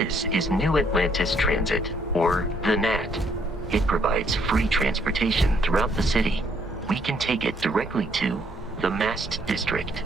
This is New Atlantis Transit, or the NAT. It provides free transportation throughout the city. We can take it directly to the Mast District.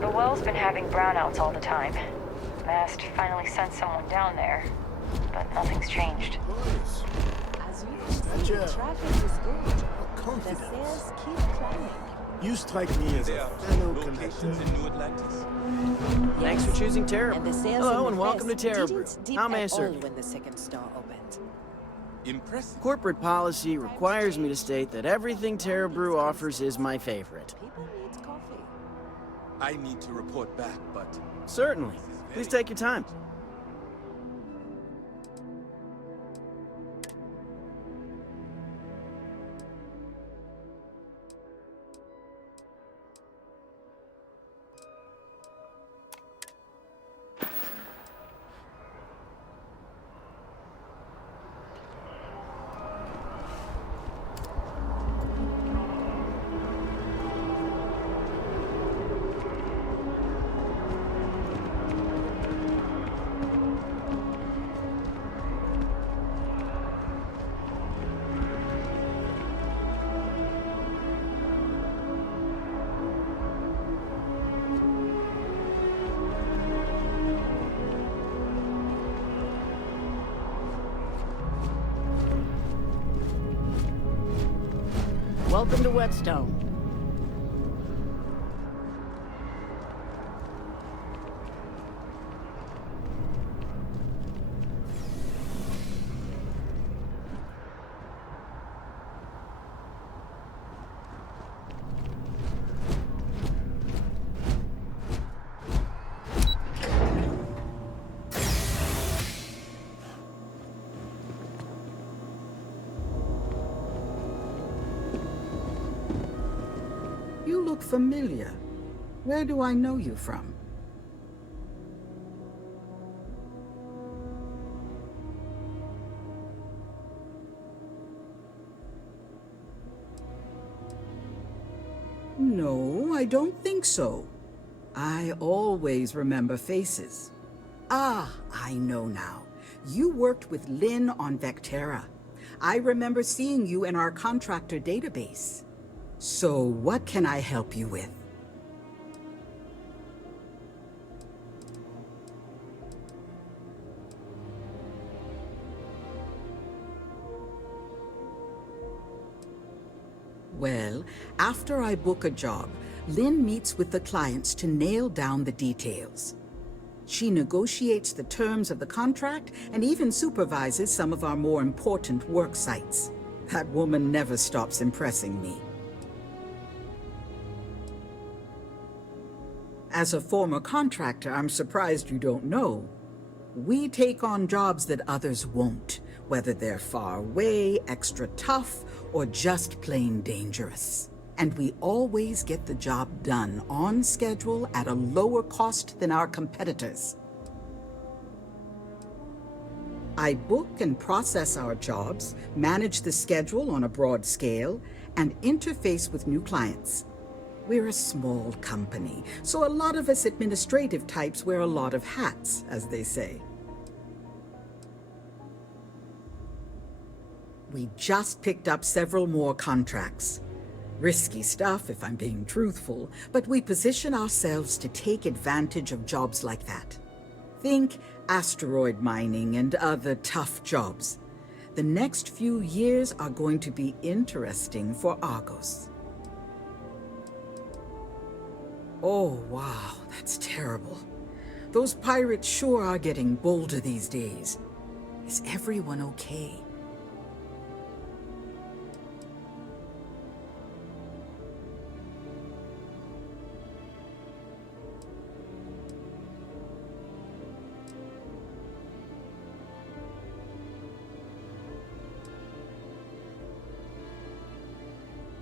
The well's been having brownouts all the time. Mast finally sent someone down there, but nothing's changed. As you can see, traffic is good. The sales keep climbing. You strike me as a fellow connector. Thanks for choosing Terra. And the sales Hello in and the welcome to West Terra. didn't dip How may I at serve all you? when the second store opened. Impressive. Corporate policy requires me to state that everything Terra Brew offers is my favorite. People need coffee. I need to report back, but Certainly. Please take your time. Welcome to Whetstone. You look familiar. Where do I know you from? No, I don't think so. I always remember faces. Ah, I know now. You worked with Lynn on Vectera. I remember seeing you in our contractor database. So what can I help you with? Well, after I book a job, Lynn meets with the clients to nail down the details. She negotiates the terms of the contract and even supervises some of our more important work sites. That woman never stops impressing me. As a former contractor, I'm surprised you don't know. We take on jobs that others won't, whether they're far away, extra tough, or just plain dangerous. And we always get the job done on schedule at a lower cost than our competitors. I book and process our jobs, manage the schedule on a broad scale, and interface with new clients. We're a small company, so a lot of us administrative types wear a lot of hats, as they say. We just picked up several more contracts. Risky stuff, if I'm being truthful, but we position ourselves to take advantage of jobs like that. Think asteroid mining and other tough jobs. The next few years are going to be interesting for Argos. Oh, wow, that's terrible. Those pirates sure are getting bolder these days. Is everyone okay?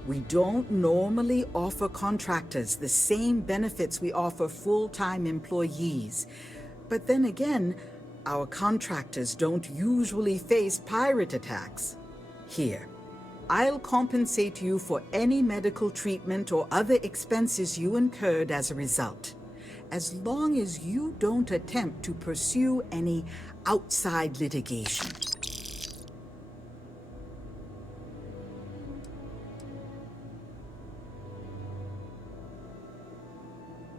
We don't normally offer contractors the same benefits we offer full-time employees. But then again, our contractors don't usually face pirate attacks. Here, I'll compensate you for any medical treatment or other expenses you incurred as a result, as long as you don't attempt to pursue any outside litigation.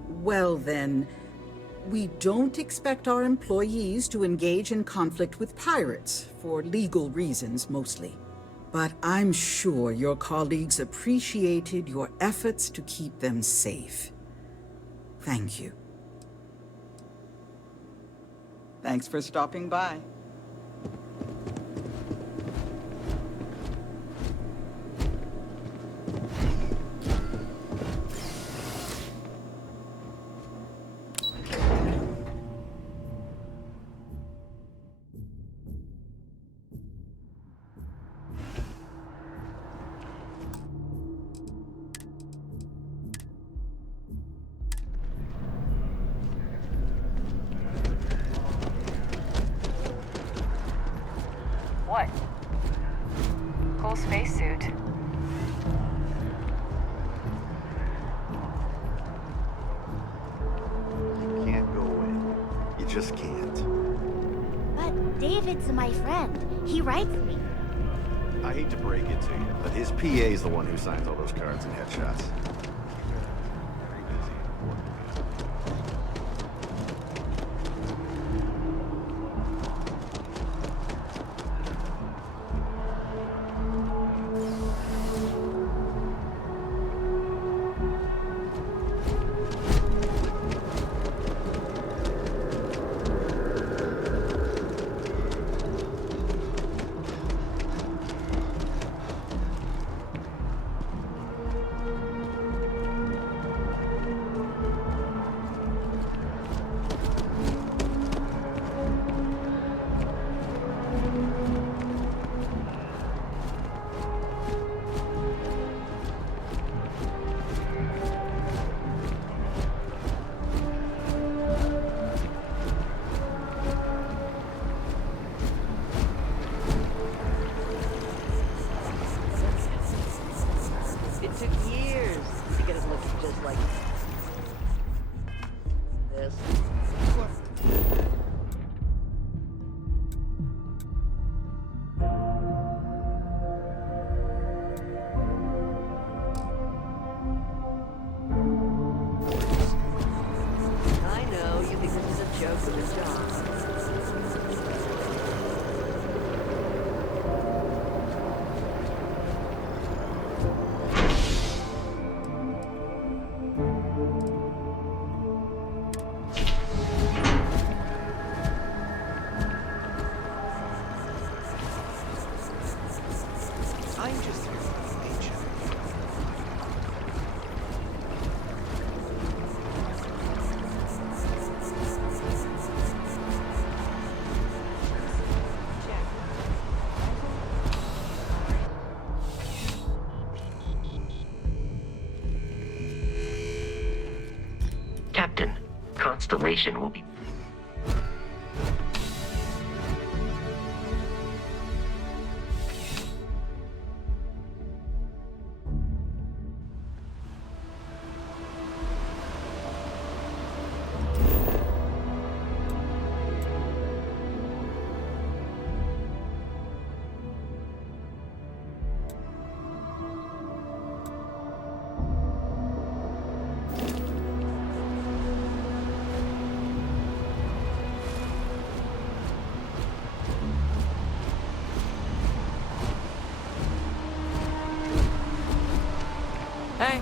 Well then, we don't expect our employees to engage in conflict with pirates, for legal reasons mostly. But I'm sure your colleagues appreciated your efforts to keep them safe. Thank you. Thanks for stopping by. What? Cool spacesuit. You can't go in. You just can't. But David's my friend. He writes me. I hate to break it to you, but his PA's the one who signs all those cards and headshots. Very busy and important. It took years to get it looking just like this. I know, you think this is a joke with a job. I'm just here for the nature. Captain, Constellation will be... Hey.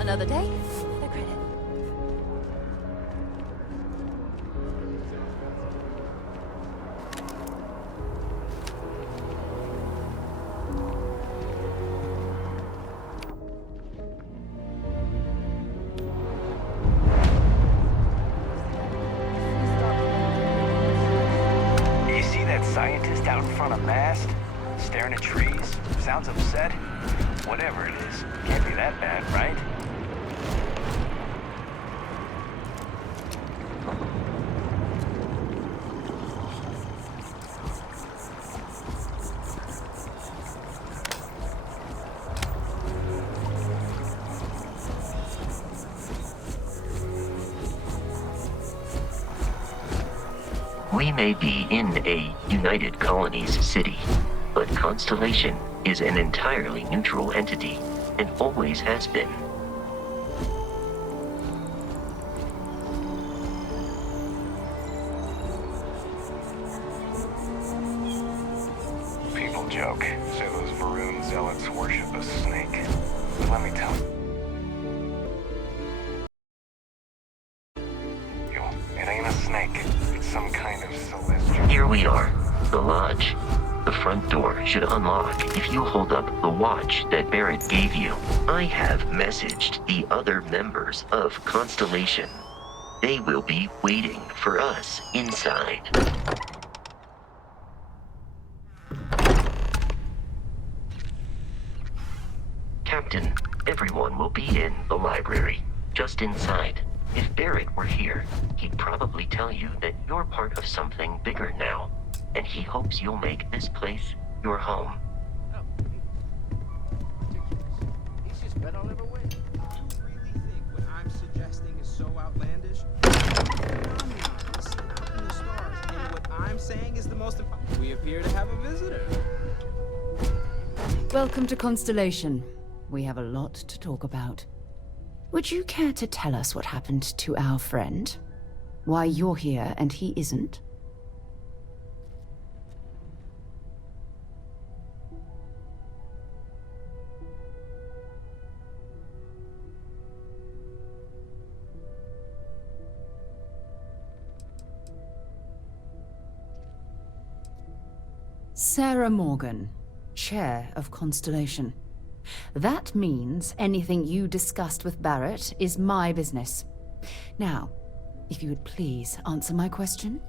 Another day, another credit. You see that scientist out in front of mast? Staring at trees? Sounds upset? Whatever it is, can't be that bad, right? We may be in a United Colonies city, but Constellation is an entirely neutral entity, and always has been. People joke, say those maroon zealots worship a snake. But let me tell you, it ain't a snake. It's some kind of celestial. Here we are, the lodge. The front door should unlock if you hold up the watch that Barrett gave you. I have messaged the other members of Constellation. They will be waiting for us inside. Captain, everyone will be in the library, just inside. If Barrett were here, he'd probably tell you that you're part of something bigger now, and he hopes you'll make this place your home. Easiest bet I'll ever win. Do you really think what I'm suggesting is so outlandish? In the stars, and what I'm saying is the most important. We appear to have a visitor. Welcome to Constellation. We have a lot to talk about. Would you care to tell us what happened to our friend? Why you're here and he isn't? Sarah Morgan, Chair of Constellation. That means anything you discussed with Barrett is my business. Now, if you would please answer my question.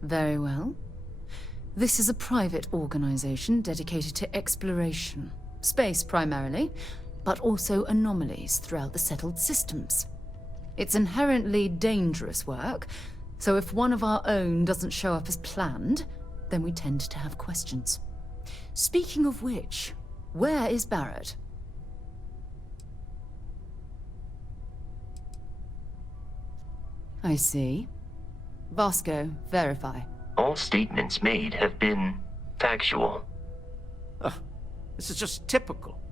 Very well. This is a private organization dedicated to exploration. Space primarily, but also anomalies throughout the settled systems. It's inherently dangerous work, so if one of our own doesn't show up as planned, then we tend to have questions. Speaking of which, where is Barrett? I see. Vasco, verify. All statements made have been factual. This is just typical.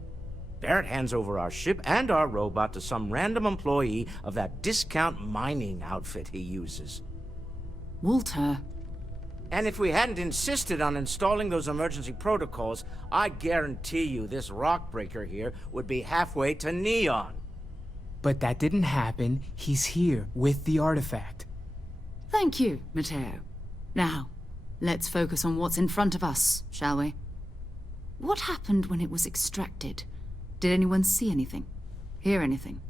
Barrett hands over our ship and our robot to some random employee of that discount mining outfit he uses. Walter. And if we hadn't insisted on installing those emergency protocols, I guarantee you this rock breaker here would be halfway to Neon. But that didn't happen. He's here with the artifact. Thank you, Matteo. Now, let's focus on what's in front of us, shall we? What happened when it was extracted? Did anyone see anything? Hear anything?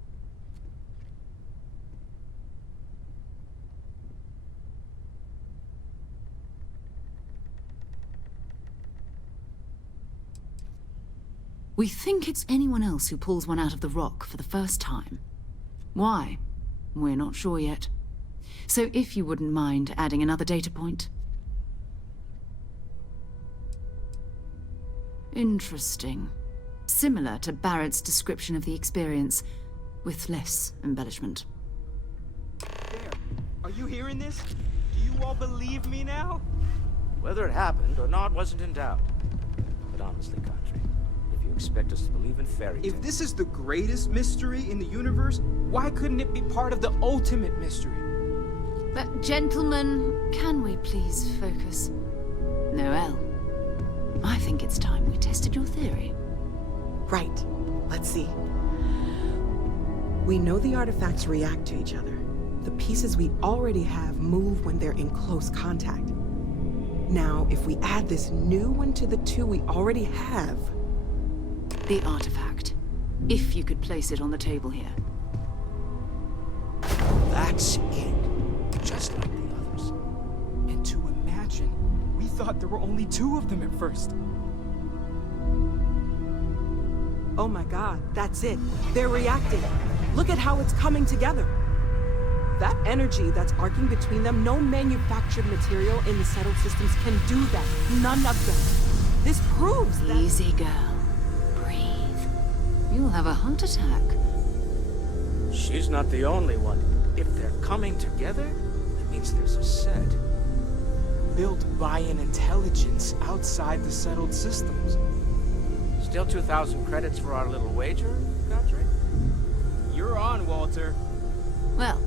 We think it's anyone else who pulls one out of the rock for the first time. Why? We're not sure yet. So if you wouldn't mind adding another data point. Interesting. Similar to Barrett's description of the experience, with less embellishment. There. Are you hearing this? Do you all believe me now? Whether it happened or not wasn't in doubt. But honestly, Country, if you expect us to believe in fairy tales... If this is the greatest mystery in the universe, why couldn't it be part of the ultimate mystery? But gentlemen, can we please focus? Noel, I think it's time we tested your theory. Right. Let's see. We know the artifacts react to each other. The pieces we already have move when they're in close contact. Now, if we add this new one to the two we already have... The artifact. If you could place it on the table here. That's it. Just like the others. And to imagine, we thought there were only 2 of them at first. Oh my god, that's it. They're reacting. Look at how it's coming together. That energy that's arcing between them, no manufactured material in the settled systems can do that. None of them. This proves that... Easy, girl. Breathe. You'll have a heart attack. She's not the only one. If they're coming together, that means there's a set. Built by an intelligence outside the settled systems. Still 2,000 credits for our little wager, Godfrey? You're on, Walter. Well,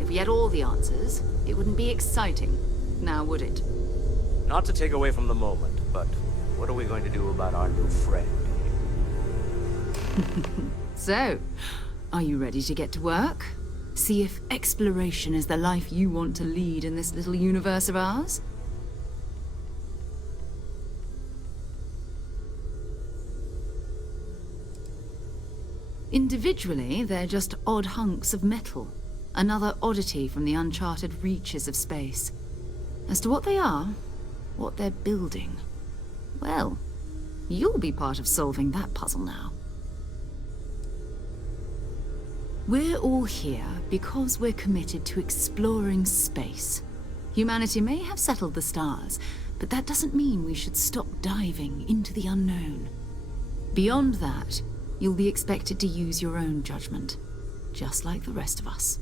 if we had all the answers, it wouldn't be exciting, now would it? Not to take away from the moment, but what are we going to do about our new friend? So, are you ready to get to work? See if exploration is the life you want to lead in this little universe of ours? Individually, they're just odd hunks of metal. Another oddity from the uncharted reaches of space. As to what they are, what they're building, well, you'll be part of solving that puzzle now. We're all here because we're committed to exploring space. Humanity may have settled the stars, but that doesn't mean we should stop diving into the unknown. Beyond that, you'll be expected to use your own judgment, just like the rest of us.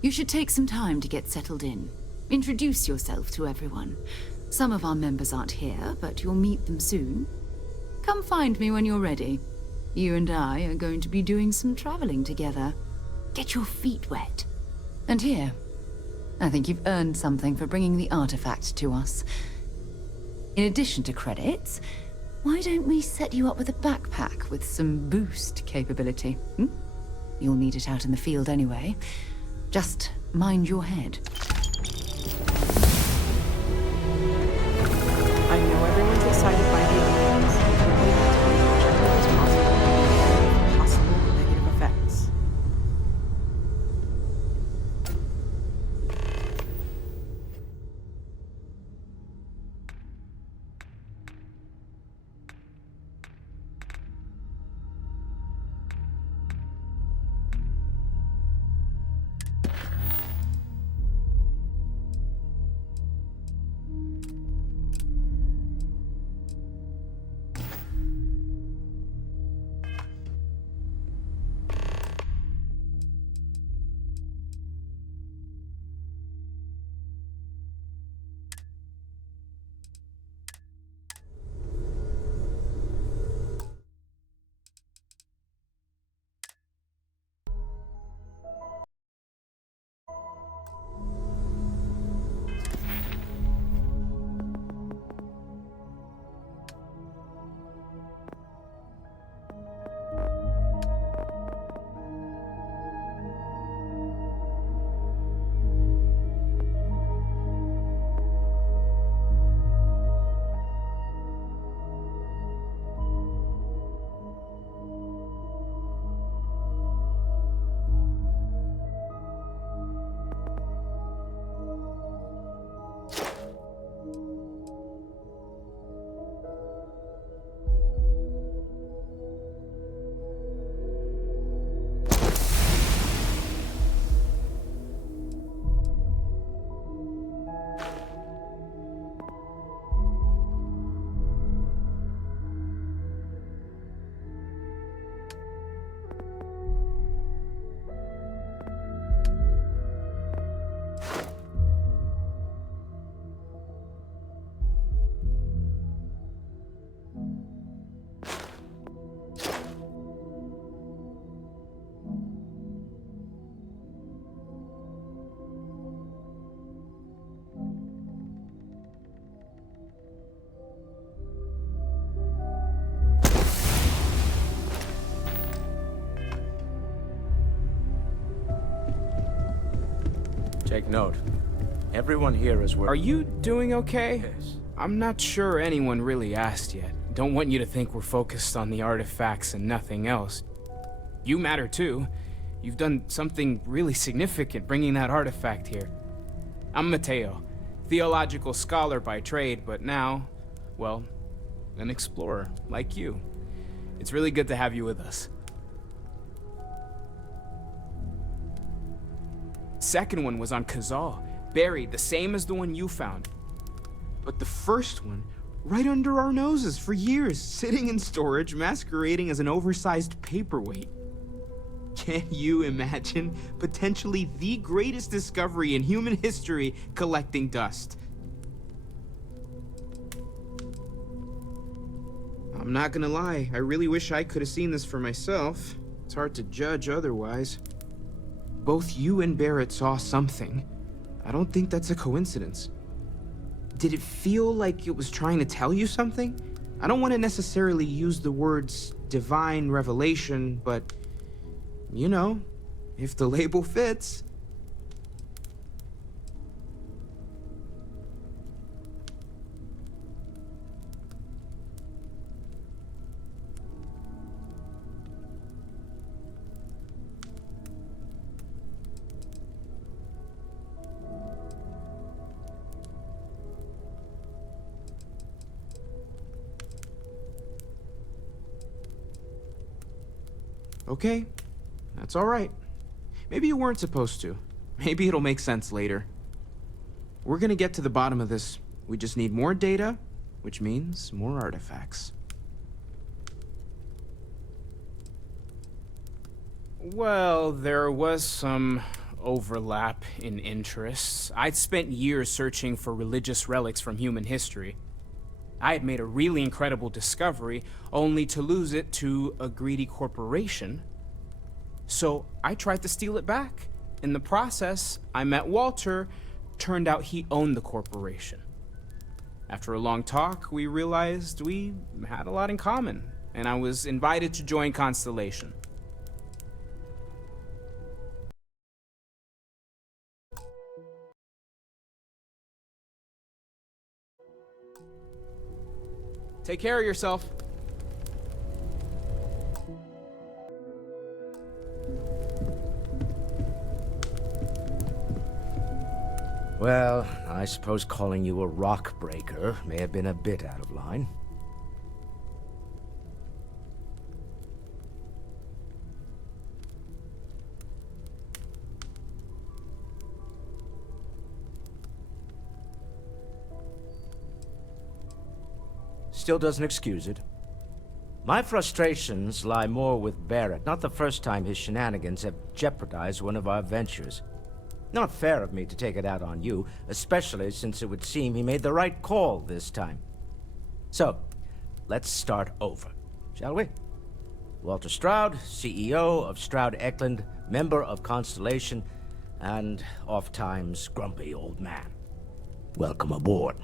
You should take some time to get settled in. Introduce yourself to everyone. Some of our members aren't here, but you'll meet them soon. Come find me when you're ready. You and I are going to be doing some traveling together. Get your feet wet. And here, I think you've earned something for bringing the artifact to us. In addition to credits, why don't we set you up with a backpack with some boost capability? You'll need it out in the field anyway. Just mind your head. I know everyone's excited by the ideas, but we have to be as objective as possible. Possible negative effects. Take note. Everyone here is working. Are you doing okay? Yes. I'm not sure anyone really asked yet. Don't want you to think we're focused on the artifacts and nothing else. You matter too. You've done something really significant bringing that artifact here. I'm Mateo, theological scholar by trade, but now, well, an explorer like you. It's really good to have you with us. Second one was on Kazal, buried, the same as the one you found. But the first one, right under our noses for years, sitting in storage, masquerading as an oversized paperweight. Can you imagine potentially the greatest discovery in human history collecting dust? I'm not gonna lie, I really wish I could have seen this for myself. It's hard to judge otherwise. Both you and Barrett saw something. I don't think that's a coincidence. Did it feel like it was trying to tell you something? I don't want to necessarily use the words divine revelation, but you know, if the label fits. Okay. That's all right. Maybe you weren't supposed to. Maybe it'll make sense later. We're gonna get to the bottom of this. We just need more data, which means more artifacts. Well, there was some overlap in interests. I'd spent years searching for religious relics from human history. I had made a really incredible discovery, only to lose it to a greedy corporation. So I tried to steal it back. In the process, I met Walter. Turned out he owned the corporation. After a long talk, we realized we had a lot in common, and I was invited to join Constellation. Take care of yourself. Well, I suppose calling you a rock breaker may have been a bit out of line. Still doesn't excuse it. My frustrations lie more with Barrett. Not the first time his shenanigans have jeopardized one of our ventures. Not fair of me to take it out on you, especially since it would seem he made the right call this time. So, let's start over, shall we? Walter Stroud, CEO of Stroud Eklund, member of Constellation, and oft-times grumpy old man. Welcome aboard.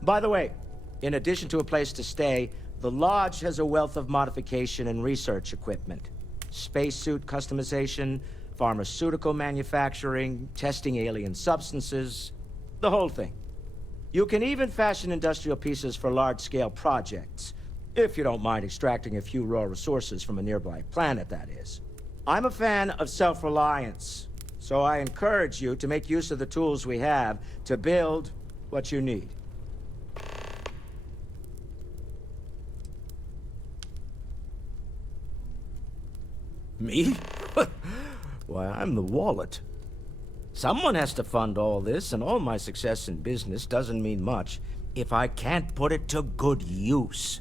By the way, in addition to a place to stay, the Lodge has a wealth of modification and research equipment. Spacesuit customization, pharmaceutical manufacturing, testing alien substances, the whole thing. You can even fashion industrial pieces for large-scale projects, if you don't mind extracting a few raw resources from a nearby planet, that is. I'm a fan of self-reliance, so I encourage you to make use of the tools we have to build what you need. Me? Why, I'm the wallet. Someone has to fund all this, and all my success in business doesn't mean much if I can't put it to good use.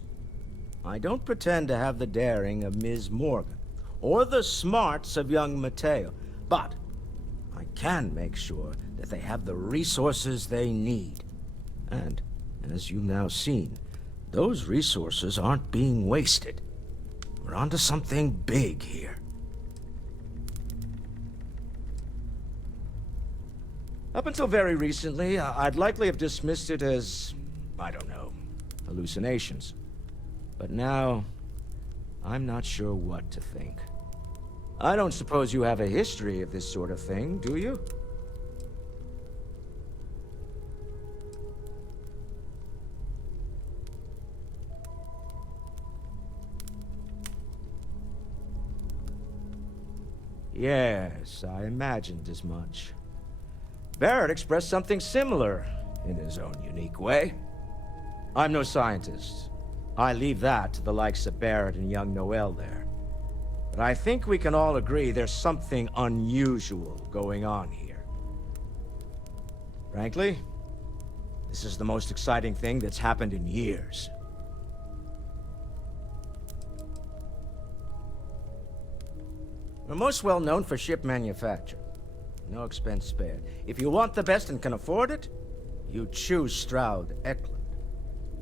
I don't pretend to have the daring of Ms. Morgan, or the smarts of young Mateo, but I can make sure that they have the resources they need. And, as you've now seen, those resources aren't being wasted. We're onto something big here. Up until very recently, I'd likely have dismissed it as, I don't know, hallucinations. But now, I'm not sure what to think. I don't suppose you have a history of this sort of thing, do you? Yes, I imagined as much. Barrett expressed something similar, in his own unique way. I'm no scientist. I leave that to the likes of Barrett and young Noel there. But I think we can all agree there's something unusual going on here. Frankly, this is the most exciting thing that's happened in years. We're most well known for ship manufacture. No expense spared. If you want the best and can afford it, you choose Stroud Eklund.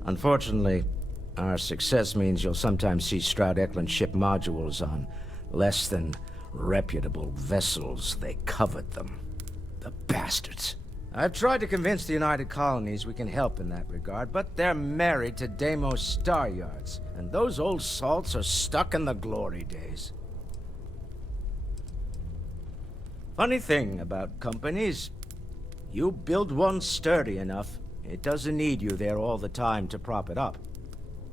Unfortunately, our success means you'll sometimes see Stroud Eklund ship modules on less than reputable vessels. They covet them. The bastards. I've tried to convince the United Colonies we can help in that regard, but they're married to Deimos Star Yards, and those old salts are stuck in the glory days. Funny thing about companies, you build one sturdy enough, it doesn't need you there all the time to prop it up.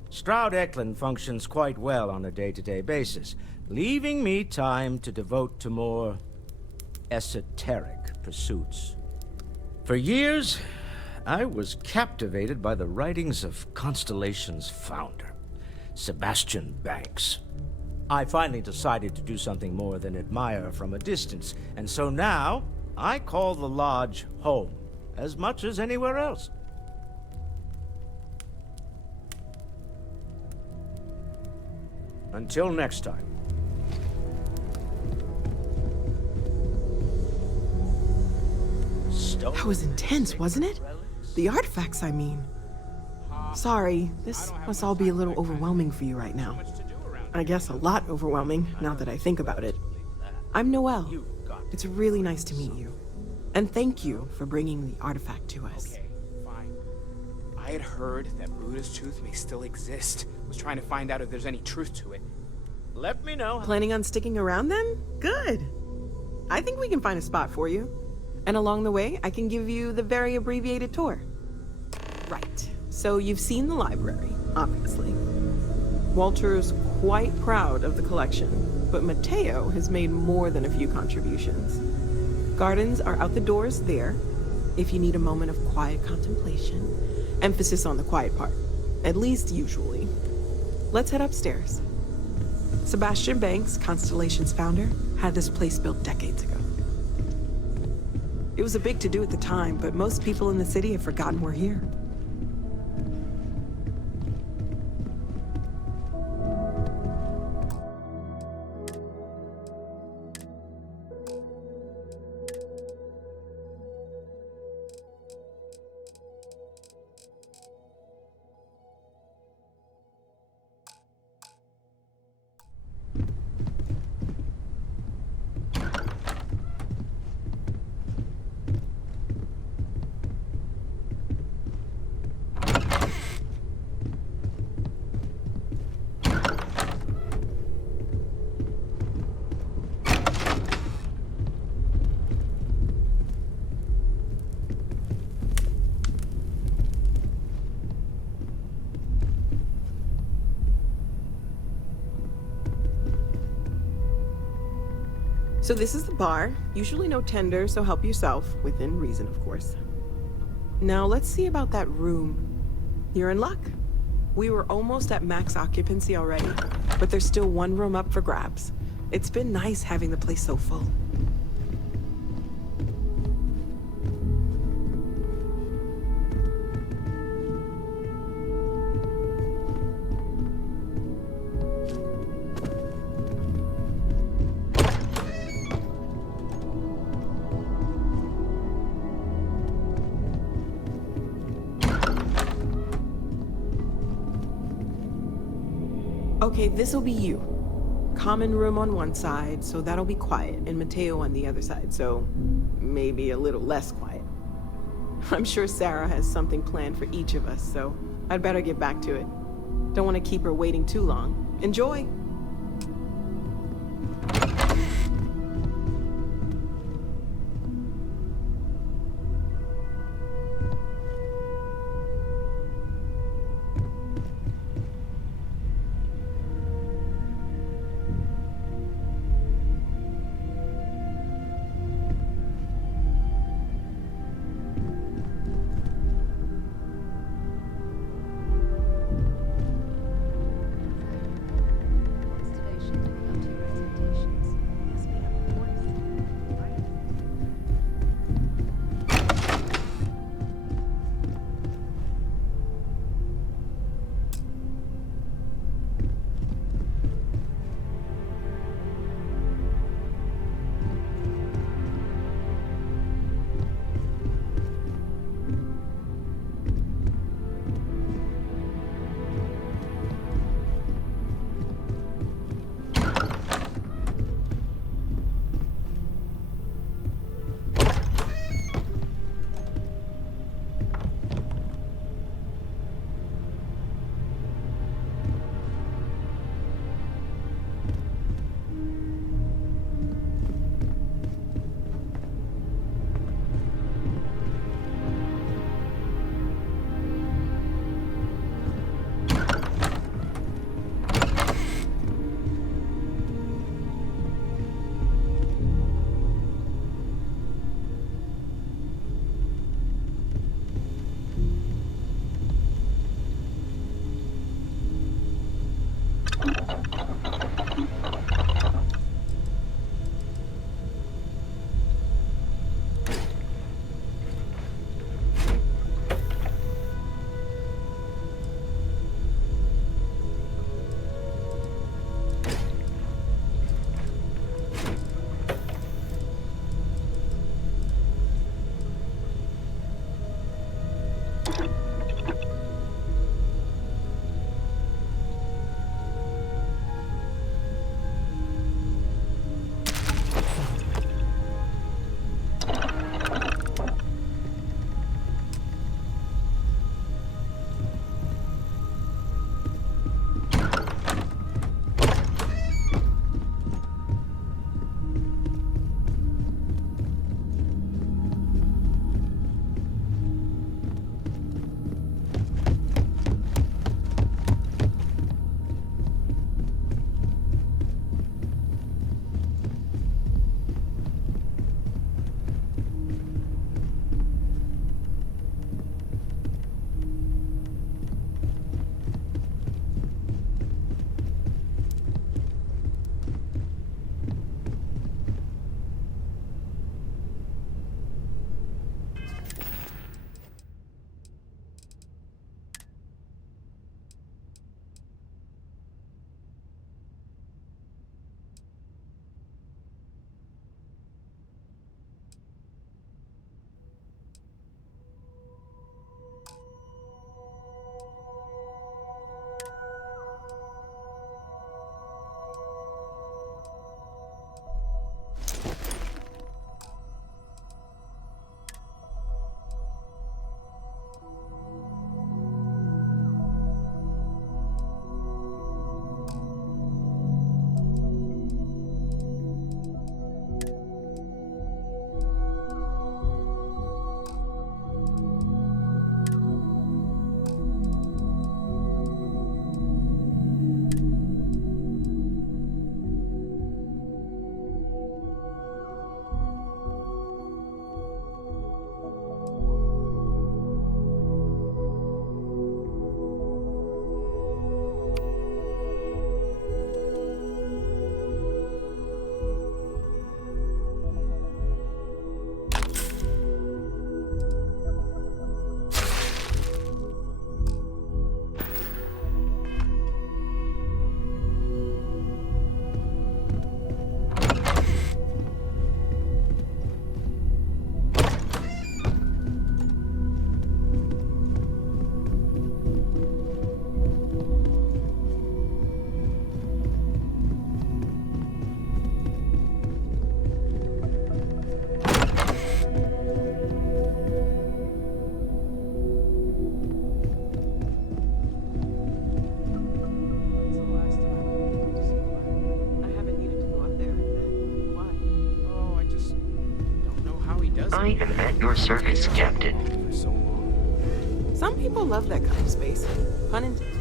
Stroud Eklund functions quite well on a day-to-day basis, leaving me time to devote to more esoteric pursuits. For years, I was captivated by the writings of Constellation's founder, Sebastian Banks. I finally decided to do something more than admire from a distance, and so now I call the Lodge home, as much as anywhere else. Until next time. That was intense, wasn't it? The artifacts, I mean. Sorry, this must all be a little overwhelming for you right now. I guess a lot overwhelming, now that I think about it. I'm Noel. It's really nice to meet you. And thank you for bringing the artifact to us. Okay, fine. I had heard that Buddha's tooth may still exist. Was trying to find out if there's any truth to it. Let me know. Planning on sticking around then? Good. I think we can find a spot for you. And along the way, I can give you the very abbreviated tour. Right. So you've seen the library, obviously. Walter's quite proud of the collection, but Mateo has made more than a few contributions. Gardens are out the doors there, if you need a moment of quiet contemplation. Emphasis on the quiet part, at least usually. Let's head upstairs. Sebastian Banks, Constellation's founder, had this place built decades ago. It was a big to-do at the time, but most people in the city have forgotten we're here. So this is the bar. Usually no tender, so help yourself, within reason, of course. Now let's see about that room. You're in luck. We were almost at max occupancy already, but there's still one room up for grabs. It's been nice having the place so full. Okay, this'll be you. Common room on one side, so that'll be quiet, and Mateo on the other side, so maybe a little less quiet. I'm sure Sarah has something planned for each of us, so I'd better get back to it. Don't want to keep her waiting too long. Enjoy! I am at your service, Captain. Some people love that kind of space. Pun intended.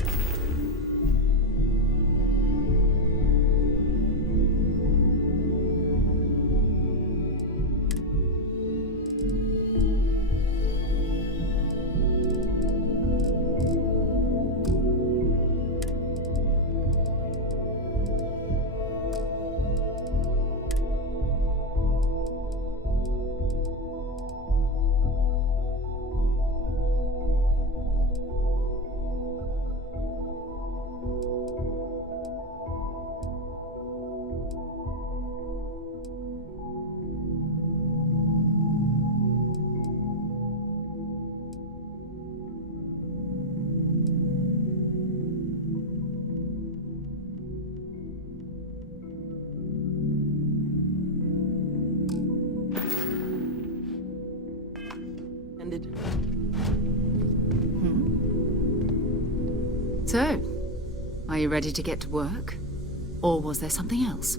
So, are you ready to get to work? Or was there something else?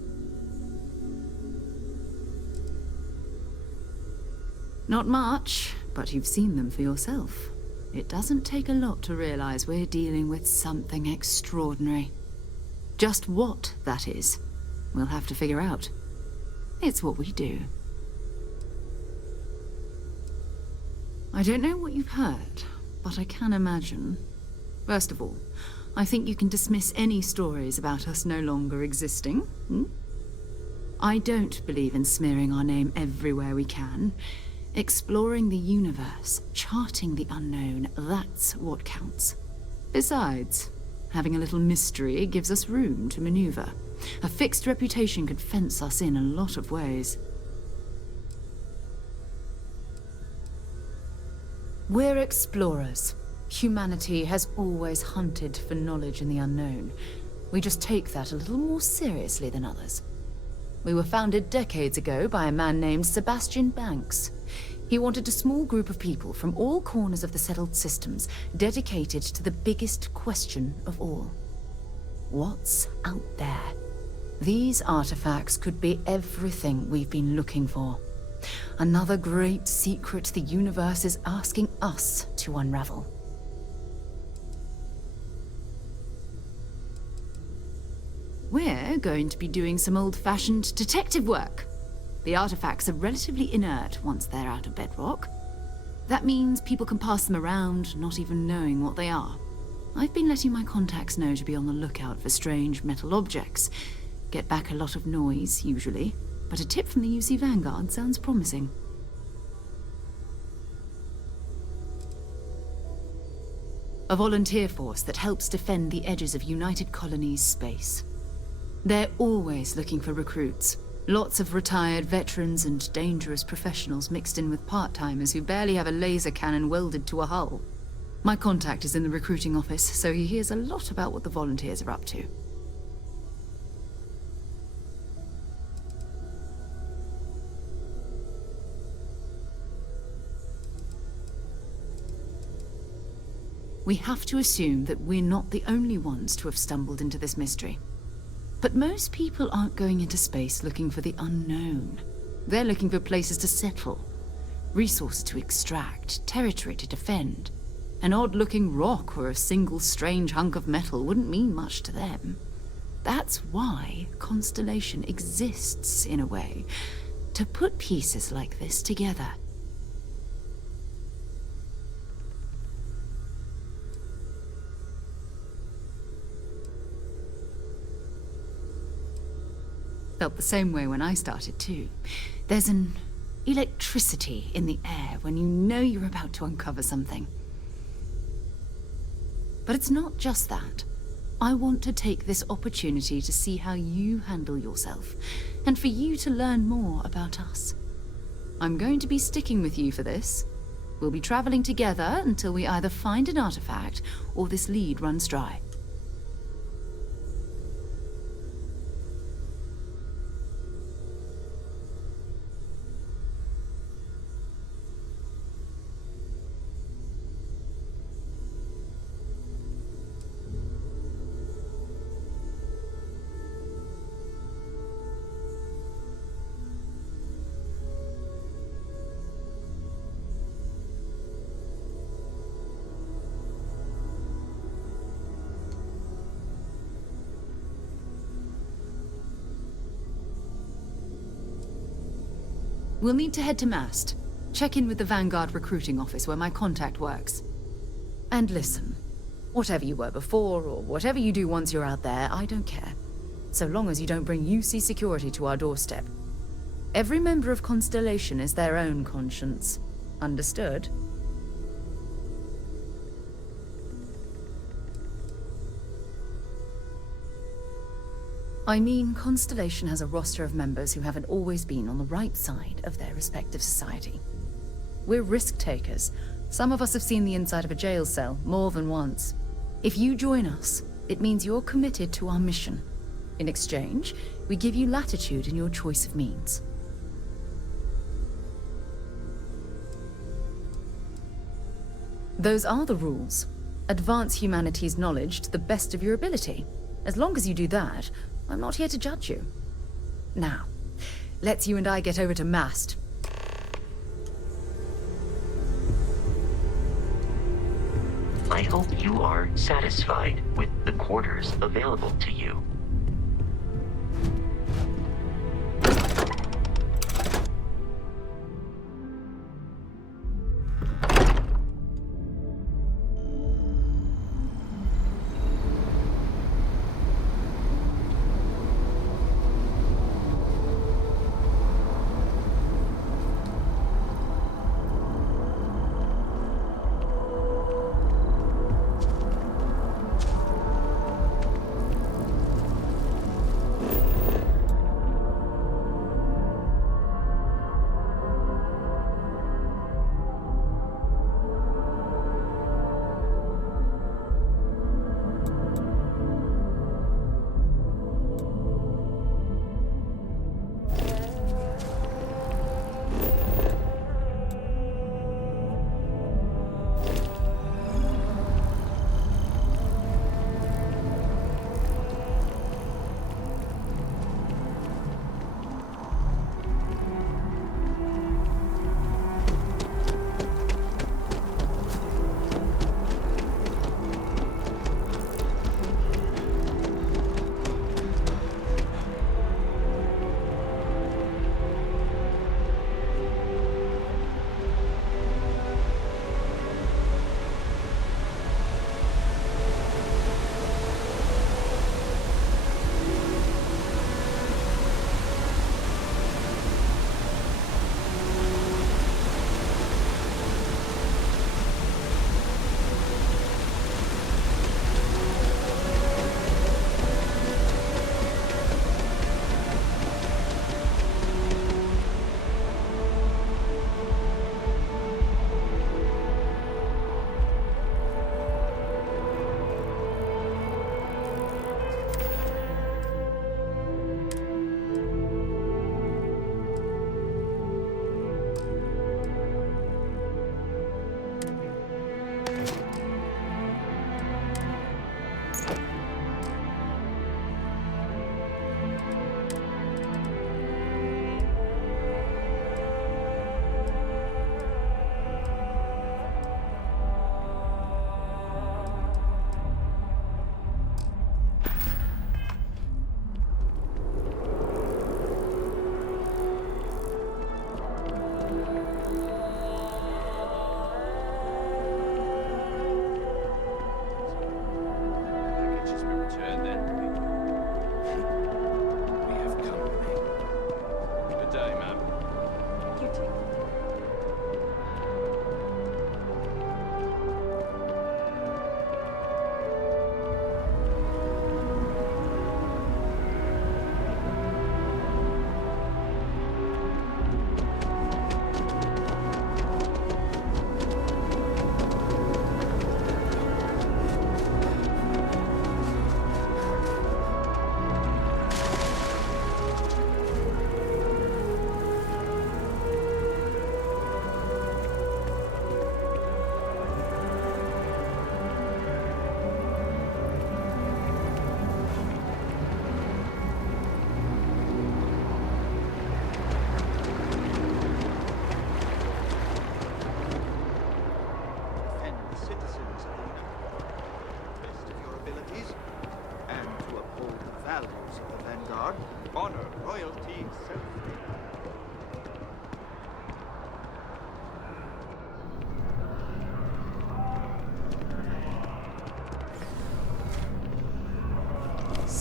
Not much, but you've seen them for yourself. It doesn't take a lot to realize we're dealing with something extraordinary. Just what that is, we'll have to figure out. It's what we do. I don't know what you've heard, but I can imagine. First of all, I think you can dismiss any stories about us no longer existing. I don't believe in smearing our name everywhere we can. Exploring the universe, charting the unknown, that's what counts. Besides, having a little mystery gives us room to maneuver. A fixed reputation could fence us in a lot of ways. We're explorers. Humanity has always hunted for knowledge in the unknown. We just take that a little more seriously than others. We were founded decades ago by a man named Sebastian Banks. He wanted a small group of people from all corners of the settled systems dedicated to the biggest question of all. What's out there? These artifacts could be everything we've been looking for. Another great secret the universe is asking us to unravel. We're going to be doing some old-fashioned detective work. The artifacts are relatively inert once they're out of bedrock. That means people can pass them around, not even knowing what they are. I've been letting my contacts know to be on the lookout for strange metal objects. Get back a lot of noise, usually, but a tip from the UC Vanguard sounds promising. A volunteer force that helps defend the edges of United Colonies space. They're always looking for recruits. Lots of retired veterans and dangerous professionals mixed in with part-timers who barely have a laser cannon welded to a hull. My contact is in the recruiting office, so he hears a lot about what the volunteers are up to. We have to assume that we're not the only ones to have stumbled into this mystery. But most people aren't going into space looking for the unknown. They're looking for places to settle, resources to extract, territory to defend. An odd-looking rock or a single strange hunk of metal wouldn't mean much to them. That's why Constellation exists, in a way, to put pieces like this together. Felt the same way when I started too. There's an electricity in the air when you know you're about to uncover something. But it's not just that. I want to take this opportunity to see how you handle yourself, and for you to learn more about us. I'm going to be sticking with you for this. We'll be traveling together until we either find an artifact or this lead runs dry. We'll need to head to Mast. Check in with the Vanguard recruiting office where my contact works. And listen, whatever you were before, or whatever you do once you're out there, I don't care. So long as you don't bring UC security to our doorstep. Every member of Constellation is their own conscience. Understood? I mean, Constellation has a roster of members who haven't always been on the right side of their respective society. We're risk takers. Some of us have seen the inside of a jail cell more than once. If you join us, it means you're committed to our mission. In exchange, we give you latitude in your choice of means. Those are the rules. Advance humanity's knowledge to the best of your ability. As long as you do that, I'm not here to judge you. Now, let's you and I get over to Mast. I hope you are satisfied with the quarters available to you.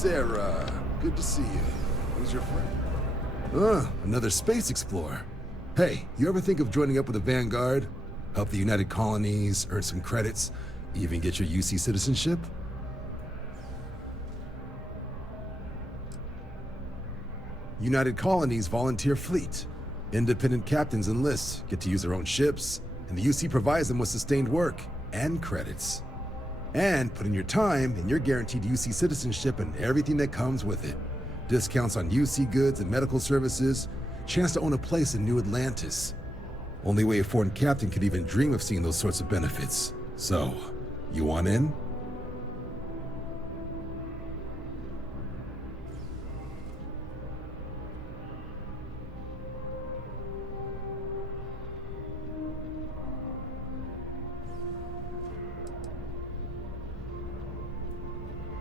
Sarah. Good to see you. Who's your friend? Another space explorer. Hey, you ever think of joining up with the Vanguard? Help the United Colonies, earn some credits, even get your UC citizenship? United Colonies volunteer fleet. Independent captains enlist, get to use their own ships, and the UC provides them with sustained work and credits. And put in your time, and you're guaranteed UC citizenship and everything that comes with it. Discounts on UC goods and medical services, chance to own a place in New Atlantis. Only way a foreign captain could even dream of seeing those sorts of benefits. So, you want in?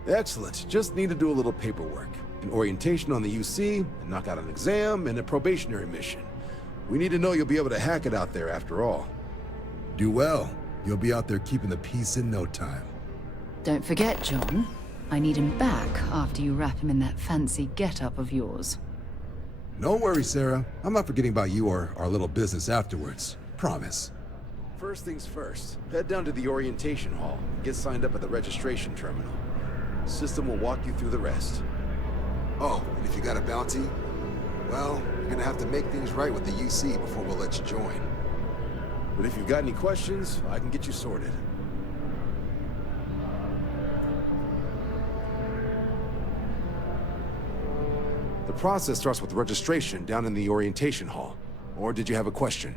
Excellent. Just need to do a little paperwork. An orientation on the UC, and knock out an exam, and a probationary mission. We need to know you'll be able to hack it out there after all. Do well. You'll be out there keeping the peace in no time. Don't forget, John. I need him back after you wrap him in that fancy get-up of yours. Don't worry, Sarah. I'm not forgetting about you or our little business afterwards. Promise. First things first, head down to the orientation hall. Get signed up at the registration terminal. System will walk you through the rest. Oh, and if you got a bounty, well, you're gonna have to make things right with the UC before we'll let you join. But if you've got any questions, I can get you sorted. The process starts with registration down in the orientation hall. Or did you have a question?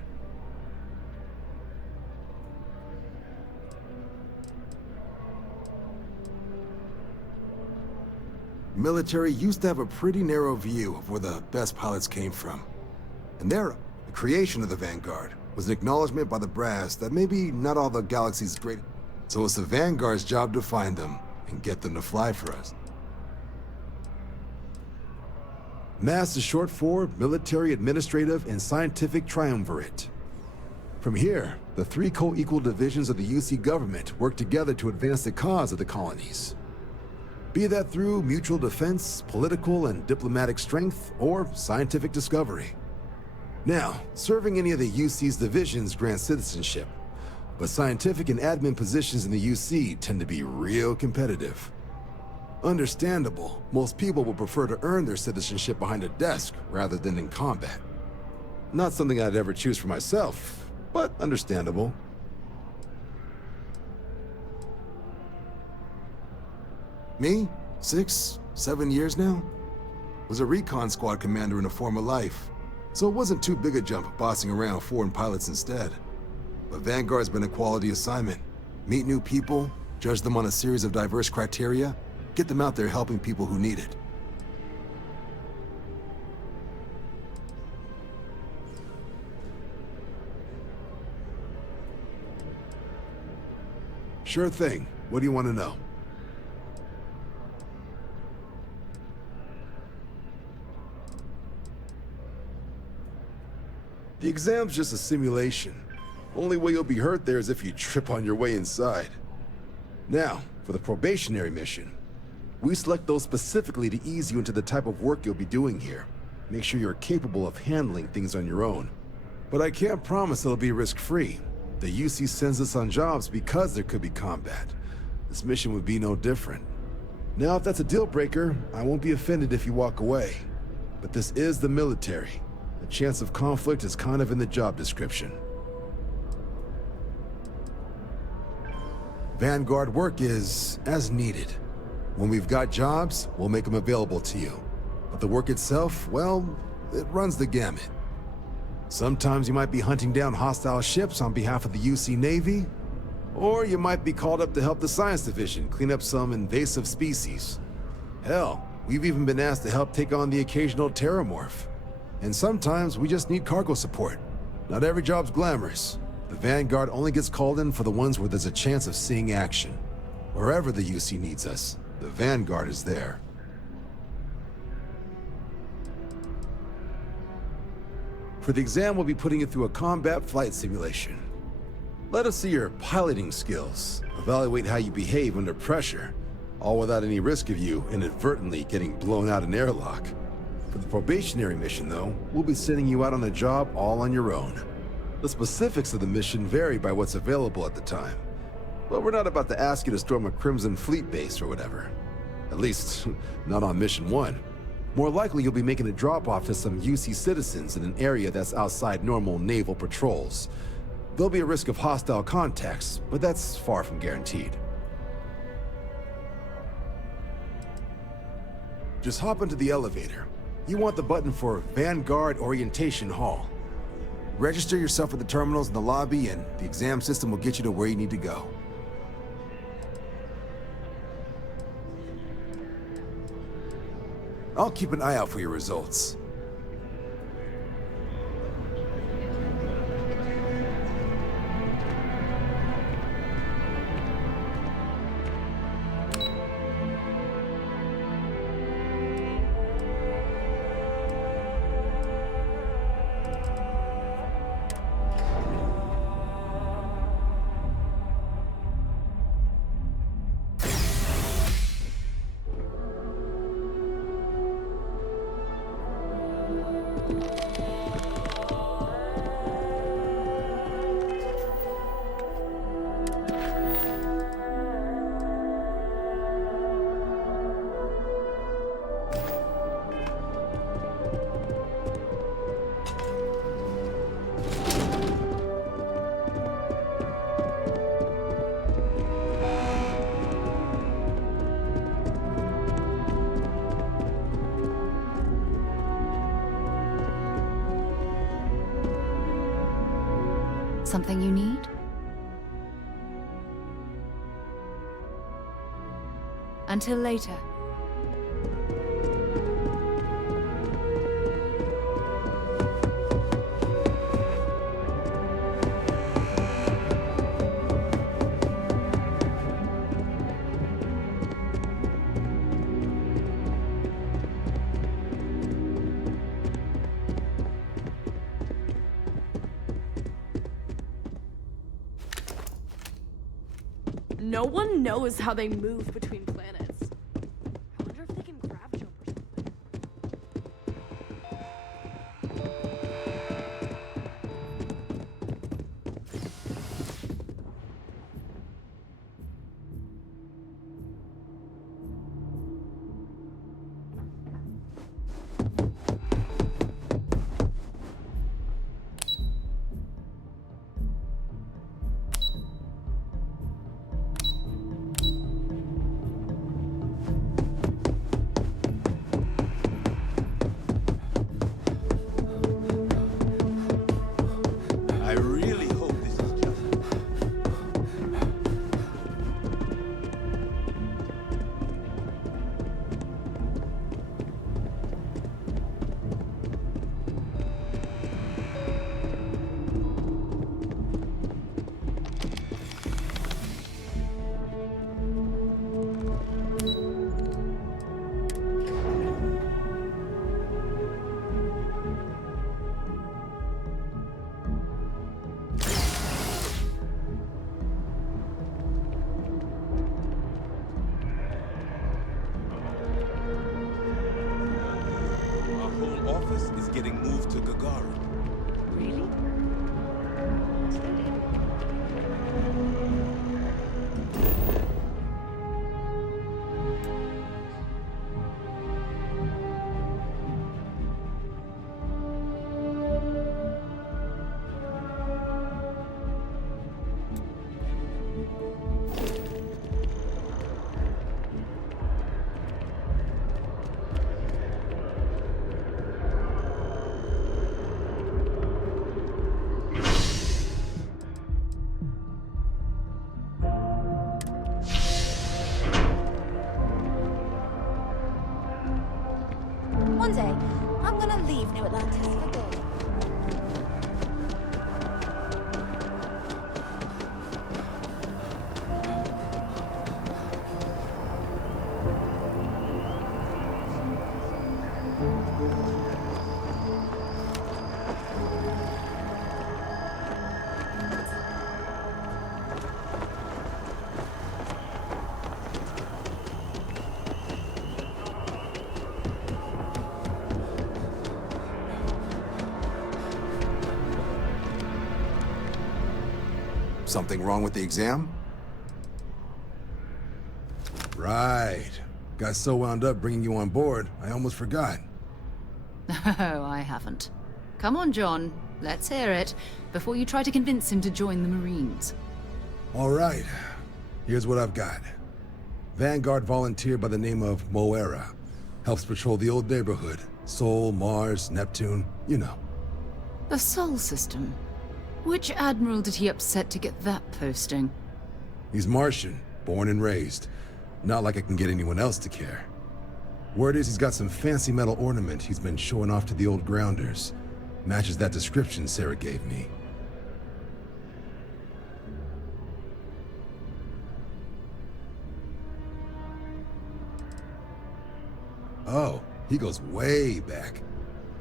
Military used to have a pretty narrow view of where the best pilots came from. And the creation of the Vanguard was an acknowledgement by the brass that maybe not all the galaxy's great. So it's the Vanguard's job to find them and get them to fly for us. MAST is short for Military, Administrative, and Scientific Triumvirate. From here, the three co-equal divisions of the UC government work together to advance the cause of the colonies. Be that through mutual defense, political and diplomatic strength, or scientific discovery. Now, serving any of the UC's divisions grants citizenship, but scientific and admin positions in the UC tend to be real competitive. Understandable, most people would prefer to earn their citizenship behind a desk rather than in combat. Not something I'd ever choose for myself, but understandable. Me? 6, 7 years now? Was a recon squad commander in a former life, so it wasn't too big a jump bossing around foreign pilots instead. But Vanguard's been a quality assignment. Meet new people, judge them on a series of diverse criteria, get them out there helping people who need it. Sure thing. What do you want to know? The exam's just a simulation. Only way you'll be hurt there is if you trip on your way inside. Now, for the probationary mission, we select those specifically to ease you into the type of work you'll be doing here. Make sure you're capable of handling things on your own. But I can't promise it'll be risk-free. The UC sends us on jobs because there could be combat. This mission would be no different. Now, if that's a deal breaker, I won't be offended if you walk away. But this is the military. The chance of conflict is kind of in the job description. Vanguard work is as needed. When we've got jobs, we'll make them available to you. But the work itself, well, it runs the gamut. Sometimes you might be hunting down hostile ships on behalf of the UC Navy, or you might be called up to help the Science Division clean up some invasive species. Hell, we've even been asked to help take on the occasional terramorph. And sometimes we just need cargo support. Not every job's glamorous. The Vanguard only gets called in for the ones where there's a chance of seeing action. Wherever the UC needs us, the Vanguard is there. For the exam, we'll be putting you through a combat flight simulation. Let us see your piloting skills, evaluate how you behave under pressure, All without any risk of you inadvertently getting blown out an airlock. For the probationary mission, though, we'll be sending you out on a job all on your own. The specifics of the mission vary by what's available at the time. But we're not about to ask you to storm a Crimson Fleet base or whatever. At least, not on Mission 1. More likely you'll be making a drop-off to some UC citizens in an area that's outside normal naval patrols. There'll be a risk of hostile contacts, but that's far from guaranteed. Just hop into the elevator. You want the button for Vanguard Orientation Hall. Register yourself at the terminals in the lobby, and the exam system will get you to where you need to go. I'll keep an eye out for your results. Something you need? Until later. No one knows how they move between planets. I wonder if they can grab jump or something. One day, I'm gonna leave New Atlantis for good. Something wrong with the exam? Right. Got so wound up bringing you on board, I almost forgot. Oh, I haven't. Come on, John. Let's hear it, before you try to convince him to join the Marines. All right. Here's what I've got. Vanguard volunteer by the name of Moera. Helps patrol the old neighborhood. Sol, Mars, Neptune, you know. The Sol system? Which admiral did he upset to get that posting? He's Martian, born and raised. Not like I can get anyone else to care. Word is he's got some fancy metal ornament he's been showing off to the old grounders. Matches that description Sarah gave me. Oh, he goes way back.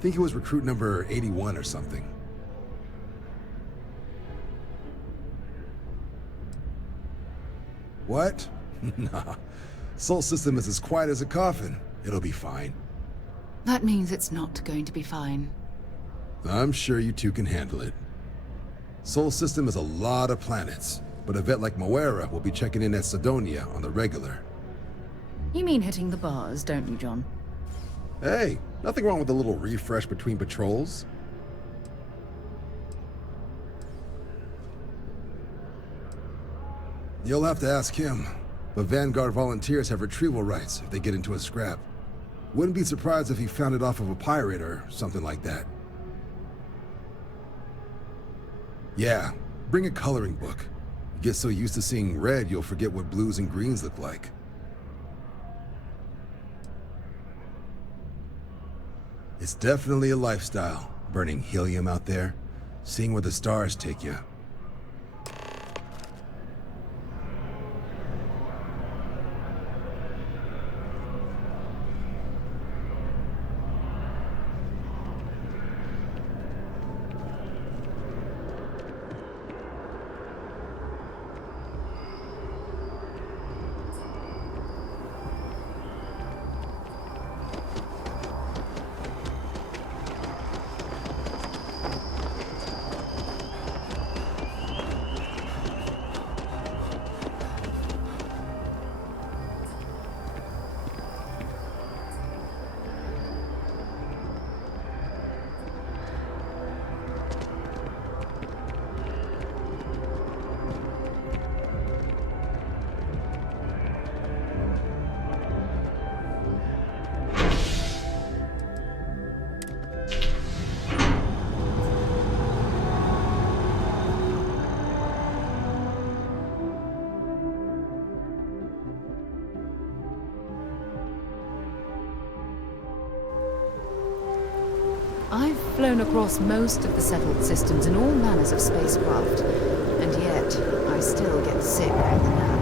Think he was recruit number 81 or something. What? Nah. Sol system is as quiet as a coffin. It'll be fine. That means it's not going to be fine. I'm sure you two can handle it. Sol system is a lot of planets, but a vet like Moera will be checking in at Sidonia on the regular. You mean hitting the bars, don't you, John? Hey, nothing wrong with a little refresh between patrols. You'll have to ask him, but Vanguard volunteers have retrieval rights if they get into a scrap. Wouldn't be surprised if he found it off of a pirate or something like that. Yeah, bring a coloring book. Get so used to seeing red, you'll forget what blues and greens look like. It's definitely a lifestyle, burning helium out there, seeing where the stars take you. I've flown across most of the settled systems in all manners of spacecraft, and yet I still get sick more than that.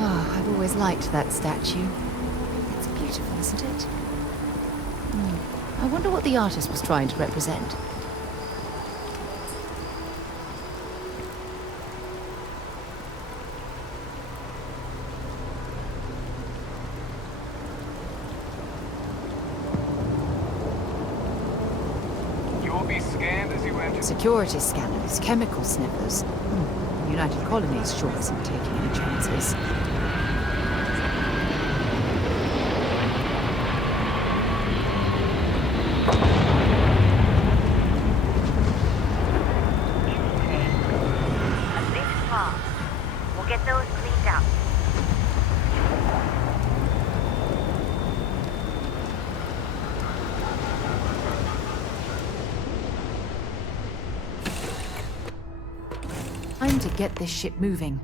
I've always liked that statue. It's beautiful, isn't it? I wonder what the artist was trying to represent. You will be scanned as you enter. Security scanners, chemical sniffers. United Colonies sure isn't taking any chances. Get those cleaned up. Time to get this ship moving.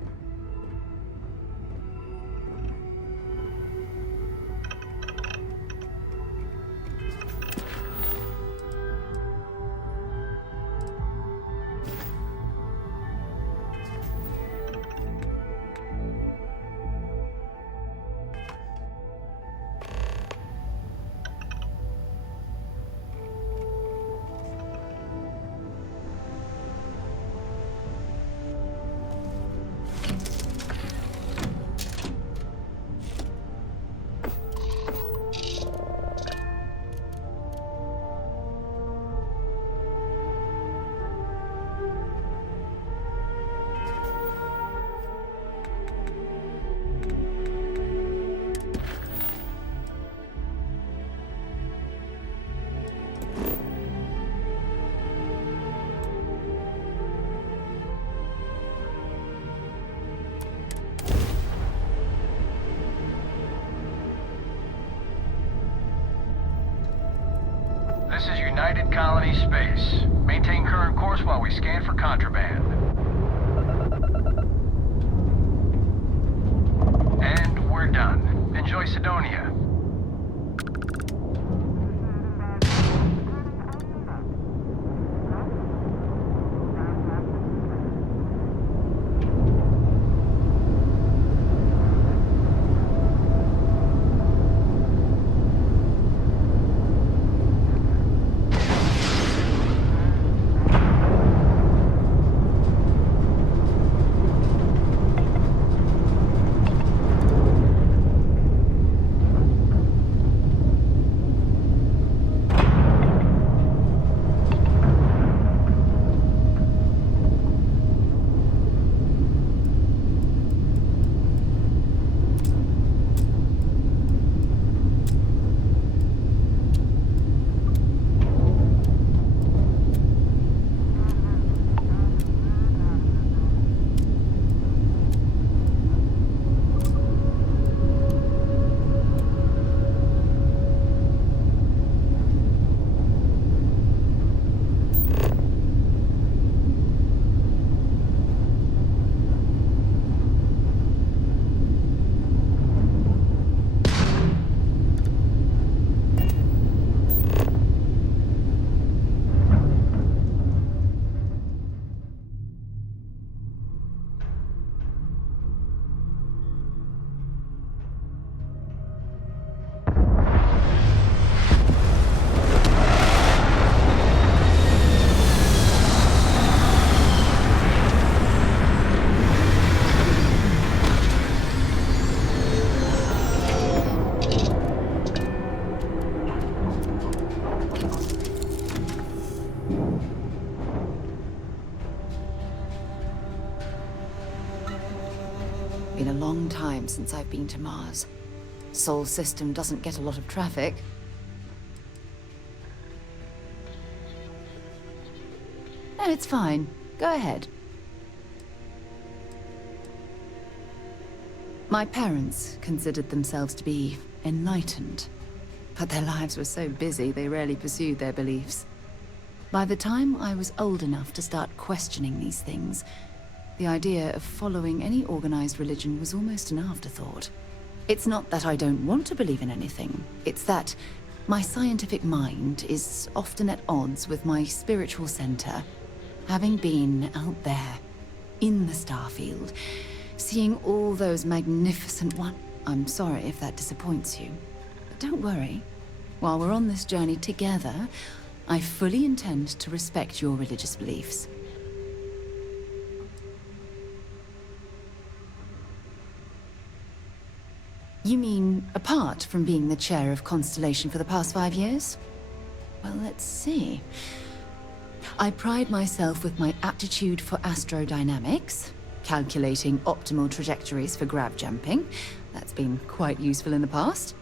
United Colony Space. Maintain current course while we scan for contraband. And we're done. Enjoy Sidonia. Been a long time since I've been to Mars. Sol system doesn't get a lot of traffic. No, it's fine. Go ahead. My parents considered themselves to be enlightened, but their lives were so busy they rarely pursued their beliefs. By the time I was old enough to start questioning these things, the idea of following any organized religion was almost an afterthought. It's not that I don't want to believe in anything, it's that my scientific mind is often at odds with my spiritual center. Having been out there, in the Starfield, seeing all those magnificent I'm sorry if that disappoints you, but don't worry. While we're on this journey together, I fully intend to respect your religious beliefs. You mean, apart from being the chair of Constellation for the past 5 years? Well, let's see. I pride myself with my aptitude for astrodynamics, calculating optimal trajectories for grav jumping. That's been quite useful in the past.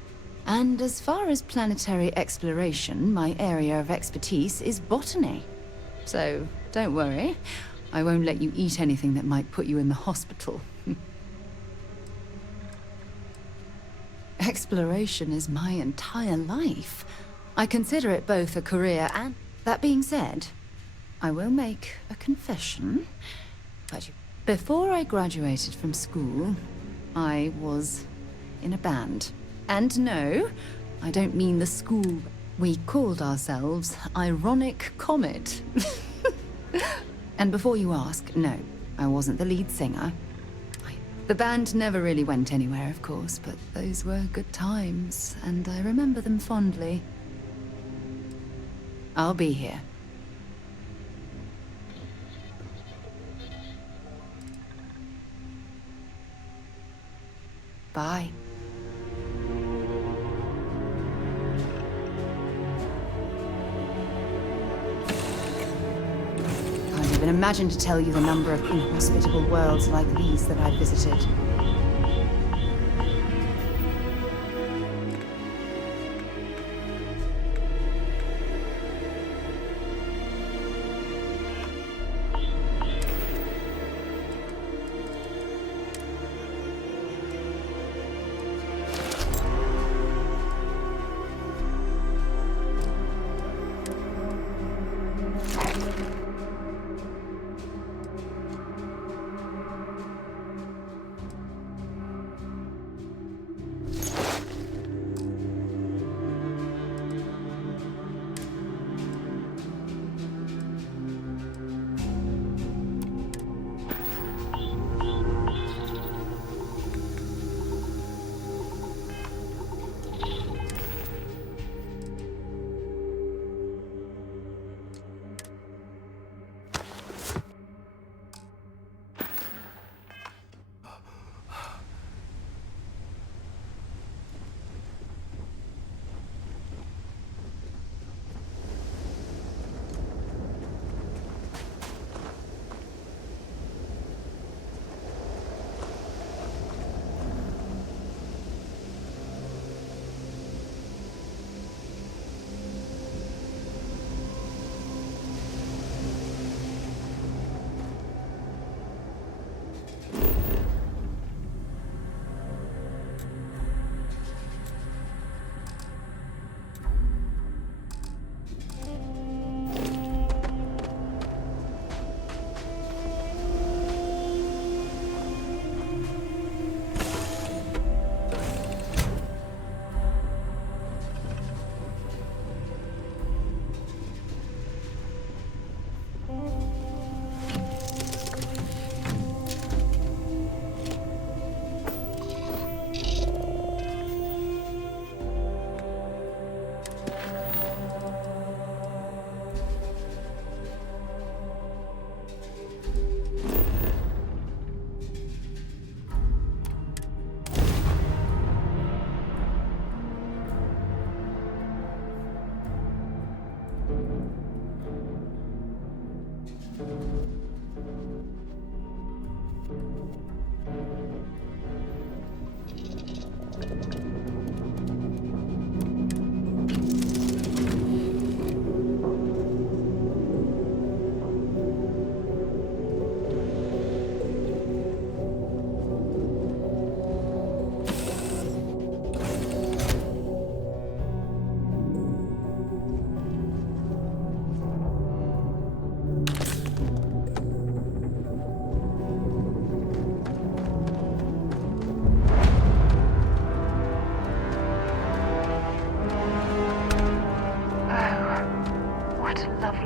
And as far as planetary exploration, my area of expertise is botany. So, don't worry. I won't let you eat anything that might put you in the hospital. Exploration is my entire life. I consider it both a career and... That being said, I will make a confession. But before I graduated from school, I was in a band. And no, I don't mean the school. We called ourselves Ironic Comet. And before you ask, no, I wasn't the lead singer. The band never really went anywhere, of course, but those were good times, and I remember them fondly. I'll be here. Bye. Can't even imagine to tell you the number of inhospitable worlds like these that I've visited.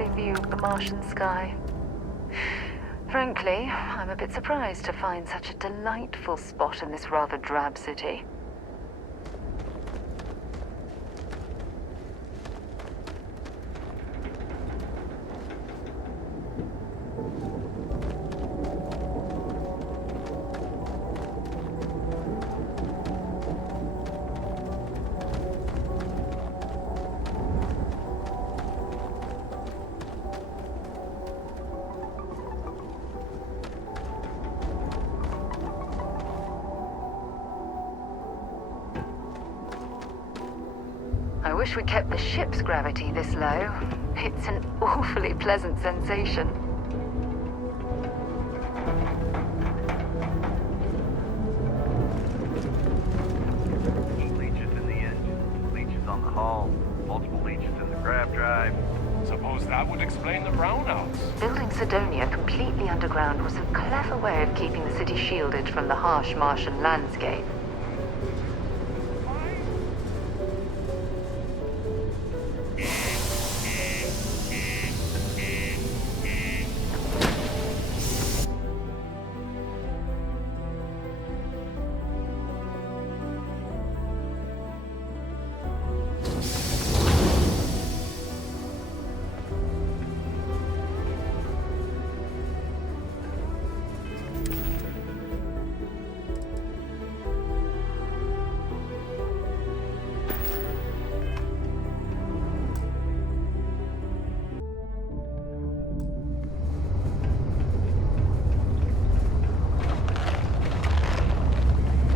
lovely view of the Martian sky. Frankly, I'm a bit surprised to find such a delightful spot in this rather drab city. I wish we kept the ship's gravity this low. It's an awfully pleasant sensation. Leeches in the engine, leeches on the hull, multiple leeches in the grav drive. Suppose that would explain the brownouts. Building Sidonia completely underground was a clever way of keeping the city shielded from the harsh Martian landscape.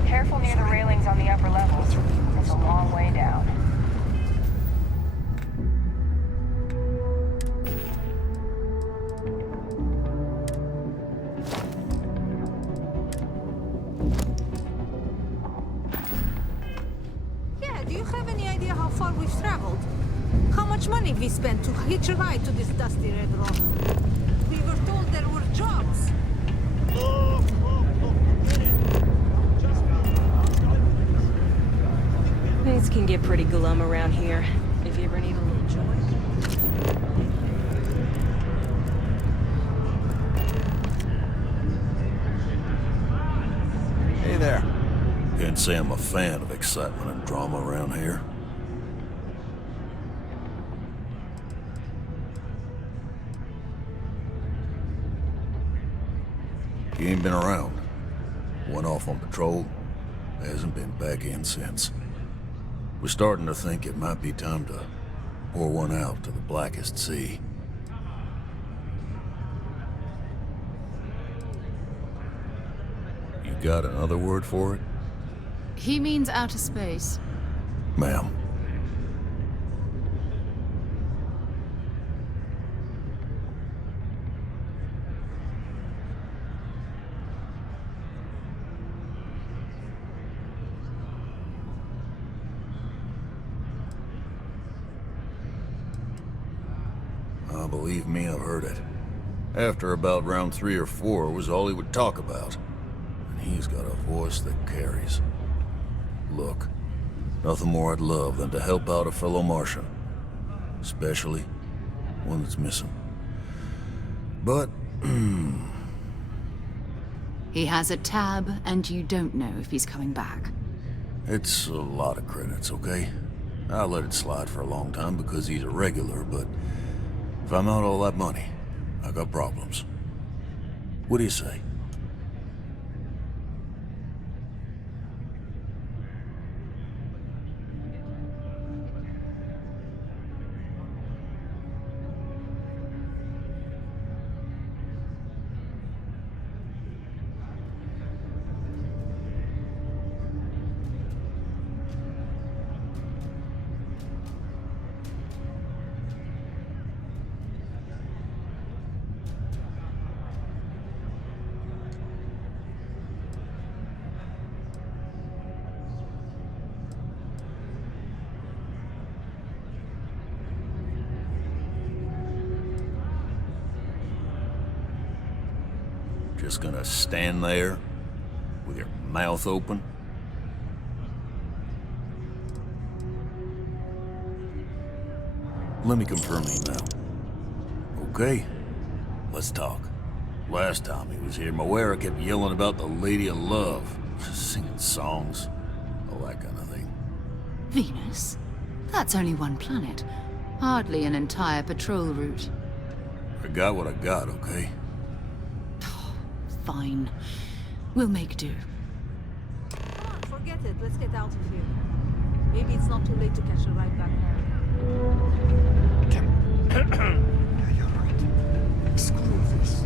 Careful near the railings on the upper levels. It's a long way down. Yeah, do you have any idea how far we've traveled? How much money we spent to hitch a ride to this dusty red rock? We were told there were jobs. Things can get pretty glum around here. If you ever need a little joy. Hey there. Can't say I'm a fan of excitement and drama around here. He ain't been around. Went off on patrol. Hasn't been back in since. We're starting to think it might be time to pour one out to the blackest sea. You got another word for it? He means outer space. Ma'am. Believe me, I've heard it. After about round 3 or 4 was all he would talk about. And he's got a voice that carries. Look, nothing more I'd love than to help out a fellow Martian. Especially one that's missing. But, He has a tab, and you don't know if he's coming back. it's a lot of credits, okay? I let it slide for a long time because he's a regular, but if I'm out all that money, I got problems. What do you say? Just gonna stand there with your mouth open? Let me confirm email. okay? Let's talk. Last time he was here, Moira kept yelling about the Lady of Love. Just singing songs. All that kind of thing. Venus? That's only one planet. Hardly an entire patrol route. I got what I got, okay? Fine. We'll make do. Come on, forget it. Let's get out of here. Maybe it's not too late to catch a ride back home. You're right. Screw this.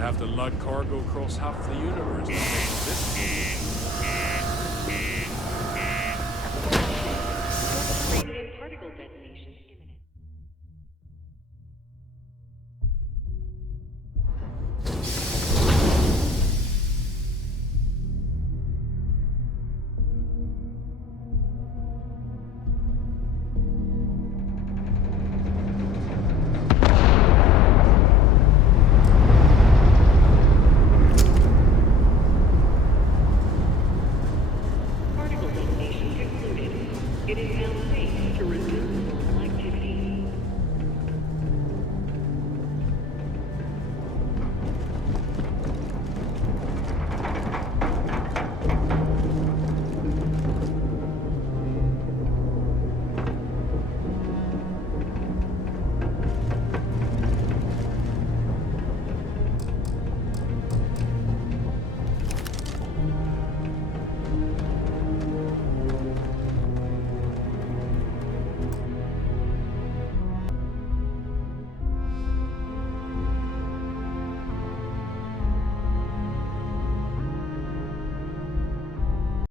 Have to lug cargo across half the universe. This